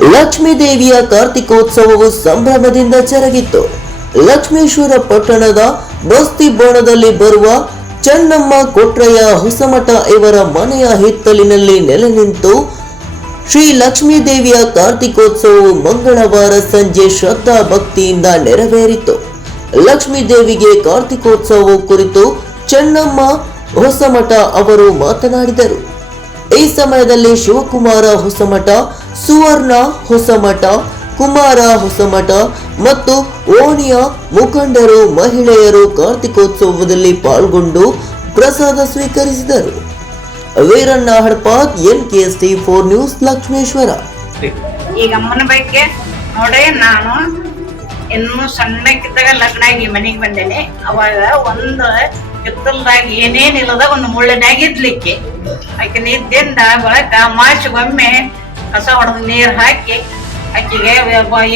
ಲಕ್ಷ್ಮೀ ದೇವಿಯ ಕಾರ್ತಿಕೋತ್ಸವವು ಸಂಭ್ರಮದಿಂದ ಜರುಗಿತ್ತು ಲಕ್ಷ್ಮೇಶ್ವರ ಪಟ್ಟಣದ ಬಸ್ತಿ ಬೋಣದಲ್ಲಿ ಬರುವ ಚನ್ನಮ್ಮ ಕೊಟ್ರಯ್ಯ ಹೊಸಮಠ ಇವರ ಮನೆಯ ಹಿತ್ತಲಿನಲ್ಲಿ ನೆಲೆ ನಿಂತು ಶ್ರೀ ಲಕ್ಷ್ಮೀ ದೇವಿಯ ಕಾರ್ತಿಕೋತ್ಸವವು ಮಂಗಳವಾರ ಸಂಜೆ ಶ್ರದ್ಧಾ ಭಕ್ತಿಯಿಂದ ನೆರವೇರಿತು. ಲಕ್ಷ್ಮೀ ದೇವಿಗೆ ಕಾರ್ತಿಕೋತ್ಸವ ಕುರಿತು ಚೆನ್ನಮ್ಮ ಹೊಸಮಠ ಅವರು ಮಾತನಾಡಿದರು. ಈ ಸಮಯದಲ್ಲಿ ಶಿವಕುಮಾರ ಹೊಸಮಠ, ಸುವರ್ಣ ಹೊಸಮಠ, ಕುಮಾರ ಹೊಸಮಠ ಮತ್ತು ಓಣಿಯ ಮುಖಂಡರು, ಮಹಿಳೆಯರು ಕಾರ್ತಿಕೋತ್ಸವದಲ್ಲಿ ಪಾಲ್ಗೊಂಡು ಪ್ರಸಾದ ಸ್ವೀಕರಿಸಿದರು. Veeranna Hadpath N K S T four news, Lakshmeshwar. ಈಗ ಅಮ್ಮನ ಬಗ್ಗೆ ನೋಡೇ ನಾನು ಇನ್ನು ಸಣ್ಣಕ್ಕಿದ್ದಾಗ ಲಗ್ನ ಆಗಿ ಮನೆಗೆ ಬಂದೇನೆ. ಅವಾಗ ಒಂದು ಹಿತ್ತಲ್ದಾಗ ಏನೇನಿಲ್ಲದ ಒಂದು ಮುಳ್ಳಿನಾಗ ಇದ್ಲಿಕ್ಕೆ ಆಕೆ ನಿದ್ದಿಂದ ಬಳಕ ಮಾಸಿಗೊಮ್ಮೆ ಕಸ ಹೊಡೆದು ನೀರು ಹಾಕಿ ಆಕಿಗೆ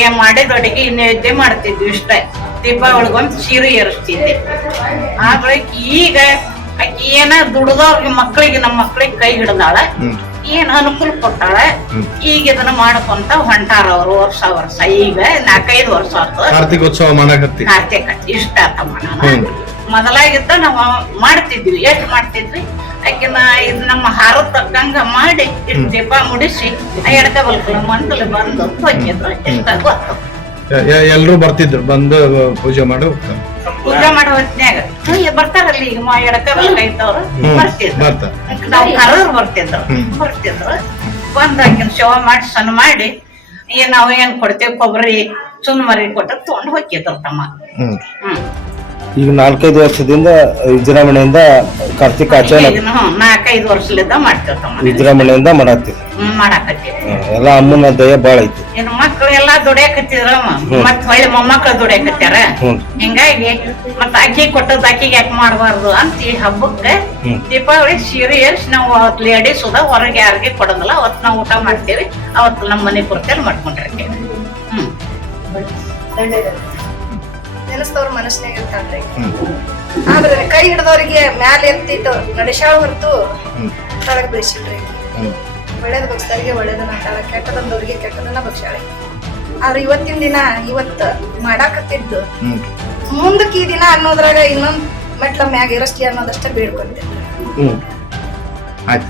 ಏನ್ ಮಾಡಿದ ಅಡಿಗೆ ನೈವೇದ್ಯ ಮಾಡ್ತಿದ್ವಿ ಇಷ್ಟ. ದೀಪಾವಳಿಗೊಮ್ಮೆ ಸೀರೆ ಏರಿಸ್ತಿದ್ದೆ. ಆದ್ರೆ ಈಗ ಆಕಿ ಏನ ದುಡ್ದವ್ರಿಗೆ ಮಕ್ಕಳಿಗೆ ನಮ್ಮ ಮಕ್ಕಳಿಗೆ ಕೈ ಹಿಡ್ದಾಳ ಏನ್ ಅನುಕೂಲ ಕೊಟ್ಟಾಳ ಈಗ ಇದನ್ನ ಮಾಡ್ಕೊಂತ ಹೊಂಟಾರ ಅವ್ರು ವರ್ಷ ವರ್ಷ. ಈಗ ನಾಲ್ಕೈದು ವರ್ಷ ಆಯ್ತು ಕಾರ್ತಿಕೋತ್ಸವ ಮಾಡಕತ್ತಿ ಕಾರ್ತಿಕ ಇಷ್ಟ ಆತಮ್ಮ ನಾನು. ಹ್ಮ್. ಮೊದಲಾಗಿದ್ದ ನಾವು ಮಾಡ್ತಿದ್ವಿ ಎಷ್ಟು ಮಾಡ್ತಿದ್ವಿ. ಆಕಿನ ಇದು ನಮ್ಮ ಹಾರ ತಕ್ಕಂಗ ಮಾಡಿ ಇಟ್ಟು ದೀಪ ಮುಡಿಸಿ ಎಡಕ ಬಲ್ಕಲ ಮಂಡಲ ಬಂದು ಹೋಗಿದ್ರು ಇಷ್ಟ ಗೊತ್ತು. ಬರ್ತಿದ್ರು ಬಂದು ಪೂಜೆ ಮಾಡಿ ಪೂಜೆ ಮಾಡೋ ಹೊತ್ನ್ಯಾಗ. ಬರ್ತಾರಲ್ಲಿ ಈಗ ಮ- ಎಡಕ ಬಲ್ಕ ಇದ್ದವ್ರು. ಬರ್ತಿದ್ರು. ನಾವು ಕರೆದ್ರು ಬರ್ತಿದ್ರು ಬರ್ತಿದ್ರು. ಬಂದು ಆಕಿನ ಶವ ಮಾಡಿ ಸಣ್ಣ ಮಾಡಿ ಏನ್ ನಾವು ಏನ್ ಕೊಡ್ತೇವೆ ಕೊಬ್ಬರಿ ಚುನ್ ಮರಿ ಕೊಟ್ಟ ತಗೊಂಡ್ ಹೋಗಿದ್ರು ತಮ್ಮ. ಹ್ಮ್. ಈಗ ನಾಲ್ಕೈದು ವರ್ಷದಿಂದ ವಿಜೃಂಭಣೆಯಿಂದ ಕಾರ್ತಿಕ ಆಚರಣೆ ನಾಲ್ಕೈದು ವರ್ಷದಿಂದ ಮಾಡ್ತೇವೆ ವಿಜೃಂಭಣೆಯಿಂದ ಮಾಡತ್ತೀವಿ. ಎಲ್ಲ ಅಮ್ಮನ ದಯ ಬಾಳ ಐತಿ. ಮಕ್ಕಳು ಎಲ್ಲಾ ದುಡಿಯಾಕತ್ತಿದ್ರ ಮತ್ ಹೊಳ್ಳಿ ಮೊಮ್ಮಕ್ಳು ದುಡಿಯಾಕತ್ಯಾರ. ಹ್ಮ್. ಹಿಂಗಾಗಿ ಮತ್ ಅಕ್ಕಿ ಕೊಟ್ಟದ್ ಅಕ್ಕಿಗೆ ಯಾಕೆ ಮಾಡಬಾರ್ದು ಅಂತ ಈ ಹಬ್ಬಕ್ಕೆ ದೀಪಾವಳಿ ಸೀರಿಯಸ್ ನಾವು ಅವತ್ ಲೇಡೀಸ್ ಸುದ ಹೊರಗೆ ಯಾರಿಗೆ ಕೊಡೋದಿಲ್ಲ ಅವತ್ ನಾವು ಊಟ ಮಾಡ್ತೇವಿ ಅವತ್ ನಮ್ಮ ಮನೆ ಪೂರ್ತಿಯಲ್ಲಿ ಮಾಡ್ಕೊಂಡಿರ್ತೀವಿ ಹ್ಮ್. ನೆನೆಸ್ತವ್ರ ಮನಸ್ಸಿನಾಗ ಇರ್ತಾನ್ರಿ ಆದ್ರೆ ಕೈ ಹಿಡ್ದವ್ರಿಗೆ ಮ್ಯಾಲೆ ಎತ್ತಿಟ್ಟು ನಡೆಸಾಳ ಹೊರತು ಕೆಳಗೆ ಬೀಳಿಸಿಲ್ರಿ ಒಳ್ಳೇದು ಬಗ್ಸ್ತಾರಿಗೆ ಒಳ್ಳೇದನ್ನ ಅಂತಾಳ ಕೆಟ್ಟದಂದವ್ರಿಗೆ ಕೆಟ್ಟದನ್ನ ಬಗ್ಸಾಳೆ ಆದ್ರೆ ಇವತ್ತಿನ ದಿನ ಇವತ್ತ ಮಾಡಾಕತ್ತಿದ್ದು ಮುಂದಕ್ಕೆ ಈ ದಿನ ಅನ್ನೋದ್ರಾಗ ಇನ್ನೊಂದ್ ಮೆಟ್ಲ ಮ್ಯಾಗ ಇರಸ್ಲಿ ಅನ್ನೋದಷ್ಟೇ ಬೇಡ್ಕೊಂತೀನಿ ಆಯ್ತು.